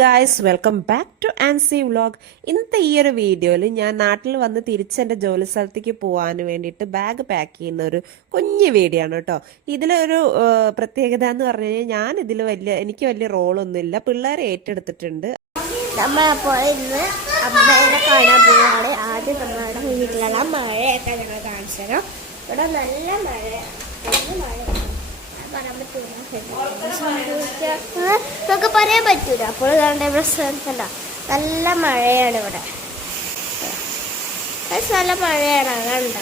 Guys, welcome back to Ancy vlog. ഇന്നത്തെ ഈ ഒരു വീഡിയോയിൽ ഞാൻ നാട്ടിൽ വന്ന് തിരിച്ചെൻ്റെ ജോലി സ്ഥലത്തേക്ക് പോകാൻ വേണ്ടിയിട്ട് ബാഗ് പാക്ക് ചെയ്യുന്ന ഒരു കുഞ്ഞു വീഡിയോ ആണ് കേട്ടോ. ഇതിലൊരു പ്രത്യേകത എന്ന് പറഞ്ഞു കഴിഞ്ഞാൽ എനിക്ക് വലിയ റോളൊന്നുമില്ല, പിള്ളേരെ ഏറ്റെടുത്തിട്ടുണ്ട്. നമ്മളപ്പോൾ ഇന്ന് അമ്മേനെ കാണാൻ പോവുകയാണ്. ആദ്യം നമ്മളുടെ വീട്ടിലുള്ള മഴയൊക്കെ ഞങ്ങൾ കാണിച്ചു തരാം. ഇവിടെ നല്ല മഴയാണ്, നമുക്ക് പറയാൻ പറ്റൂല. അപ്പോൾ ഇവിടെ ശ്രദ്ധിക്കണ്ട, നല്ല മഴയാണ് ഇവിടെ, നല്ല മഴയാണ്. കണ്ട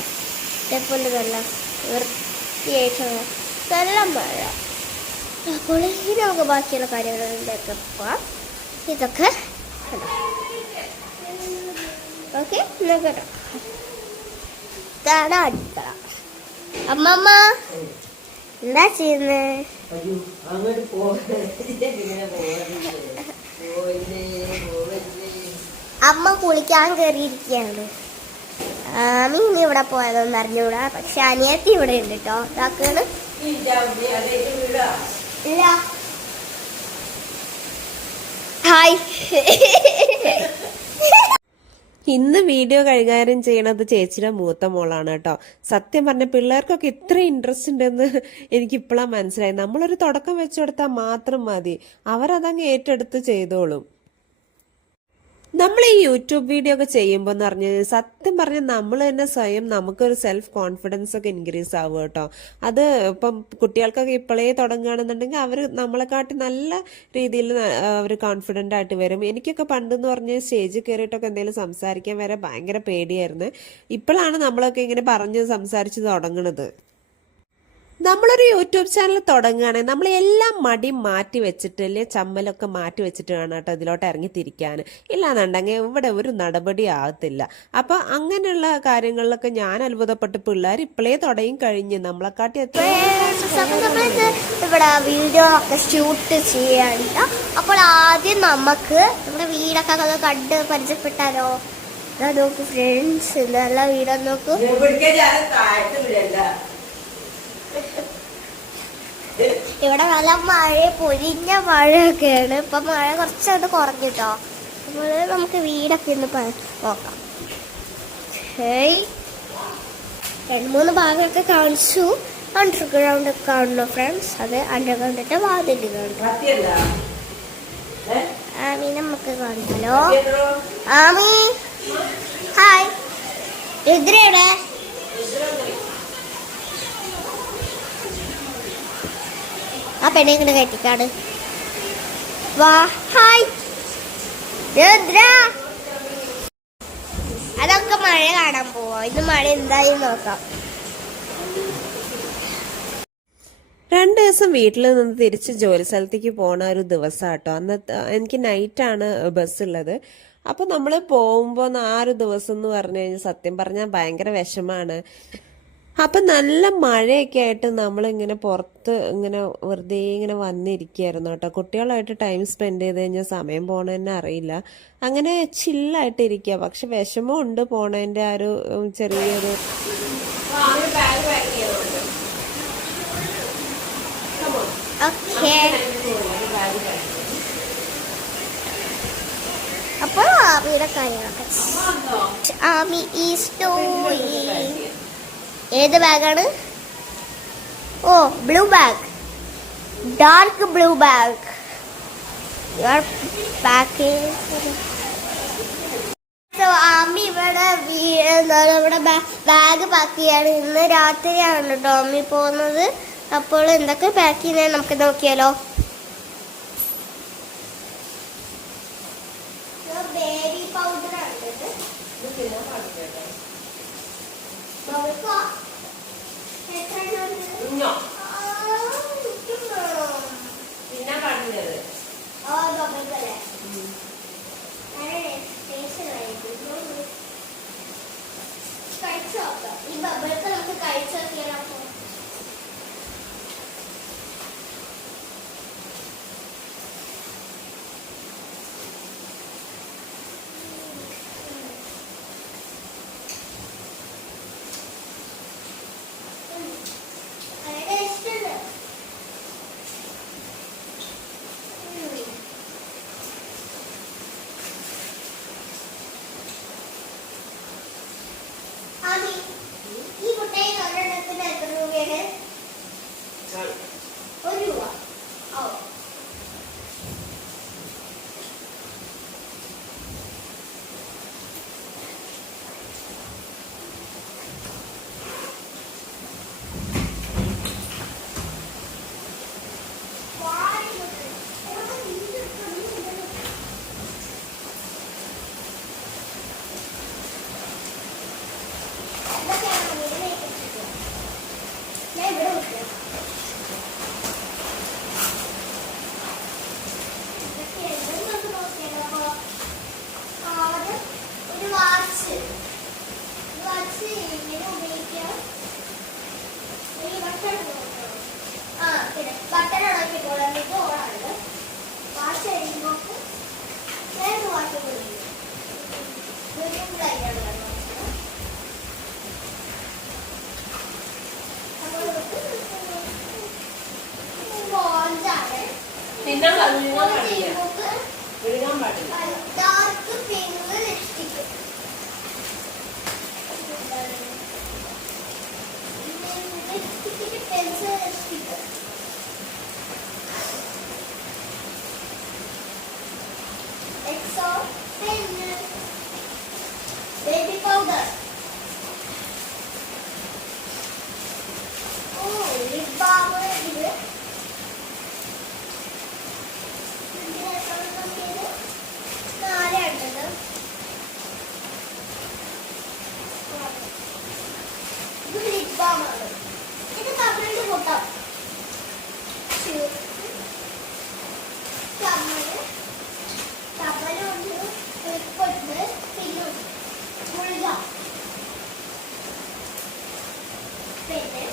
ഇതേപോലെ നല്ല വൃത്തിയായിട്ട് നല്ല മഴ. അപ്പോൾ ഇനി നമുക്ക് ബാക്കിയുള്ള കാര്യങ്ങളിലേക്ക് പോവാം. ഇതൊക്കെ ഓക്കെ, നോക്കട്ടോ. ഇതാണ് അടുക്കള. അമ്മമ്മ എന്താ ചെയ്യുന്നേ? അമ്മ കുളിക്കാൻ കയറിയിരിക്കുകയാണ്. മീൻ ഇവിടെ പോയതൊന്നും അറിഞ്ഞൂടാ, പക്ഷെ അനിയത്തി ഇവിടെ ഉണ്ട് കേട്ടോ. ഇതാക്കാണ് ഇല്ല. ഹായ്. ഇന്ന് വീഡിയോ കൈകാര്യം ചെയ്യണത് ചേച്ചിയുടെ മൂത്ത മോളാണ് കേട്ടോ. സത്യം പറഞ്ഞ പിള്ളേർക്കൊക്കെ ഇത്ര ഇൻട്രസ്റ്റ് ഉണ്ടെന്ന് എനിക്കിപ്പോഴാണ് മനസ്സിലായി. നമ്മളൊരു തുടക്കം വെച്ചു കൊടുത്താൽ മാത്രം മതി, അവരതങ്ങ് ഏറ്റെടുത്ത് ചെയ്തോളും. നമ്മൾ ഈ യൂട്യൂബ് വീഡിയോ ഒക്കെ ചെയ്യുമ്പോൾ എന്ന് പറഞ്ഞാൽ സത്യം പറഞ്ഞാൽ നമ്മൾ തന്നെ സ്വയം നമുക്കൊരു സെൽഫ് കോൺഫിഡൻസ് ഒക്കെ ഇൻക്രീസ് ആവുക കേട്ടോ. അത് ഇപ്പം കുട്ടികൾക്കൊക്കെ ഇപ്പോഴേ തുടങ്ങുകയാണെന്നുണ്ടെങ്കിൽ അവർ നമ്മളെക്കാട്ടി നല്ല രീതിയിൽ അവർ കോൺഫിഡൻ്റ് ആയിട്ട് വരും. എനിക്കൊക്കെ പണ്ടെന്ന് പറഞ്ഞാൽ സ്റ്റേജിൽ കയറിയിട്ടൊക്കെ എന്തെങ്കിലും സംസാരിക്കാൻ വരെ ഭയങ്കര പേടിയായിരുന്നു. ഇപ്പോഴാണ് നമ്മളൊക്കെ ഇങ്ങനെ പറഞ്ഞ് സംസാരിച്ച് തുടങ്ങുന്നത്. നമ്മളൊരു യൂട്യൂബ് ചാനൽ തുടങ്ങുകയാണെങ്കിൽ നമ്മൾ എല്ലാം മടി മാറ്റി വെച്ചിട്ട്, അല്ലേ ചമ്മലൊക്കെ മാറ്റി വെച്ചിട്ട് വേണം കേട്ടോ ഇതിലോട്ട് ഇറങ്ങിത്തിരിക്കാൻ. ഇല്ലാന്നുണ്ടെങ്കിൽ ഇവിടെ ഒരു നടപടി ആകത്തില്ല. അപ്പോൾ അങ്ങനെയുള്ള കാര്യങ്ങളിലൊക്കെ ഞാൻ അത്ഭുതപ്പെട്ട് പിള്ളേർ ഇപ്പോഴേ തുടങ്ങി കഴിഞ്ഞ് നമ്മളെക്കാട്ടി ഇവിടെ വീഡിയോ ഒക്കെ ഷൂട്ട് ചെയ്യാനില്ല. അപ്പോൾ ആദ്യം നമുക്ക് നമ്മുടെ വീടൊക്കെ കണ്ട് പരിചയപ്പെട്ടാലോ? നോക്കൂ ഫ്രണ്ട്സ്, നല്ല വീടോ നോക്കൂ. ഇവിടെ നല്ല മഴ, പൊരിഞ്ഞ മഴയൊക്കെയാണ്. ഇപ്പൊ മഴ കുറച്ചത് കുറഞ്ഞിട്ടോ. അതുപോലെ നമുക്ക് വീടൊക്കെ ഒന്ന് നോക്കാം. 2-3 ഭാഗമൊക്കെ കാണിച്ചു. അണ്ടർഗ്രൗണ്ട് ഒക്കെ കാണുന്നു ഫ്രണ്ട്സ്. അത് അണ്ടർഗ്രൗണ്ടിന്റെ വാതില് കാണുന്നു. ആമി നമുക്ക് കാണിച്ചല്ലോ. ആമി ഹായ്. എതിരെയുടെ ആ പെണ്ണെ ഇങ്ങനെ കയറ്റിക്കാട്. വാ ഹായ്. അതൊക്കെ മഴ കാണാൻ പോവാ. ഇന്ന് മഴ എന്തായി നോക്കാം. 2 ദിവസം വീട്ടിൽ നിന്ന് തിരിച്ച് ജോലി സ്ഥലത്തേക്ക് പോണ ഒരു ദിവസം കേട്ടോ. അന്നത്തെ എനിക്ക് നൈറ്റാണ് ബസ് ഉള്ളത്. അപ്പോൾ നമ്മൾ പോകുമ്പോൾ ആ ഒരു ദിവസം എന്ന് പറഞ്ഞു കഴിഞ്ഞാൽ സത്യം പറഞ്ഞാൽ ഭയങ്കര വിഷമാണ്. അപ്പം നല്ല മഴയൊക്കെ ആയിട്ട് നമ്മളിങ്ങനെ പുറത്ത് ഇങ്ങനെ വെറുതെ ഇങ്ങനെ വന്നിരിക്കുകയായിരുന്നു കേട്ടോ. കുട്ടികളായിട്ട് ടൈം സ്പെൻഡ് ചെയ്ത് കഴിഞ്ഞാൽ സമയം പോണതന്നെ അറിയില്ല. അങ്ങനെ ചില്ലായിട്ട് ഇരിക്കുക. പക്ഷെ വിഷമമുണ്ട് പോണതിൻ്റെ ആ ഒരു ചെറിയൊരു. അപ്പോൾ ആമിയുടെ കാര്യങ്ങളൊക്കെ ആമി ഈസ് ഡൂയിങ്. ഏത് ബാഗാണ്? Oh, blue bag, dark blue bag. Ami ഇവിടെ ബാഗ് പാക്ക് ചെയ്യാണ്. ഇന്ന് രാത്രിയാണ് കേട്ടോ ആമി പോകുന്നത്. അപ്പോൾ എന്തൊക്കെ പാക്ക് ചെയ്യുന്നത് നമുക്ക് നോക്കിയാലോ. ബേബി പൗഡർ ആണ്. പിന്നെ പറഞ്ഞത് ഈ ബബിൾക്ക് നമുക്ക് കഴിച്ചു നോക്കിയാലോ. ബോക്സ് എങ്ങനെ ഉപയോഗിക്കാം? ഈ ബട്ടൺ ആ പിന്നെ ബട്ടൺ ഉണക്കിപ്പോൾ ഇത് ഓണാണ്. വാഷ് കഴിയുമ്പോൾ വേറെ വാഷ് കൊടുക്കും. ഡാർക്ക് പിങ്ക് ലിപ്സ്റ്റിക് ലിപ്സ്റ്റിക്കിന്റെ പെൻസിൽ ലിപ്സ്റ്റിക് എക്സോ പെന്ന് ബേബി പൗഡർ ലിപ് ബാം ഇത് ഇത് കമ്മലിന്റെ പൊട്ടാം കമ്മലുണ്ട് ഉൾപ്പെട്ട് പിന്നെ ഗുളിക പിന്നെ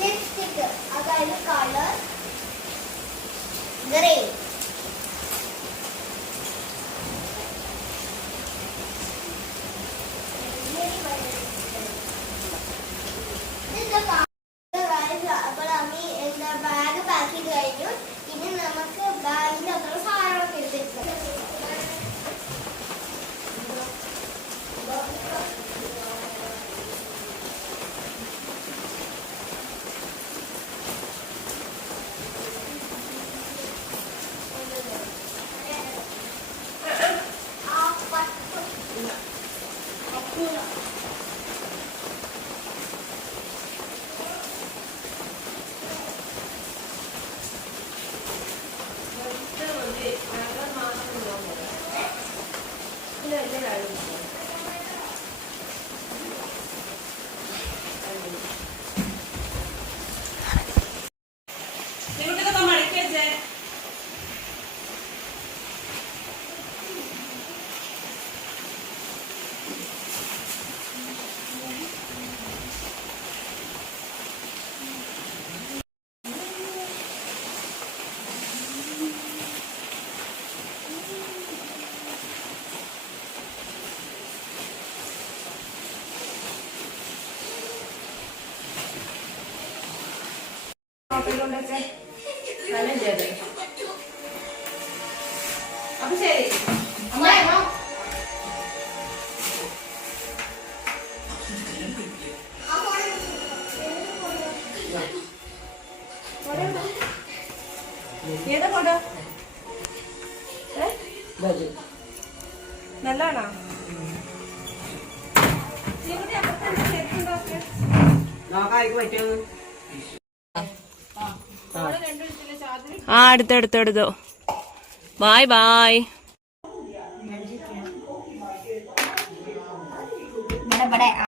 ലിപ്സ്റ്റിക് അതായത് കളർ ഗ്രീൻ അപ്പോൾ അമ്മി എന്താ ബാഗ് പാക്ക് ചെയ്ത് കഴിഞ്ഞു. ഇനി നമുക്ക് ബാഗിന്റെ അത്ര സാധനങ്ങളൊക്കെ എടുത്തിട്ടുണ്ട്. അപ്പൊ ശരി ഏതാ ഫോട്ടോ നല്ലതാണോ? ആ എടുത്തോ ബായ് ബായ്.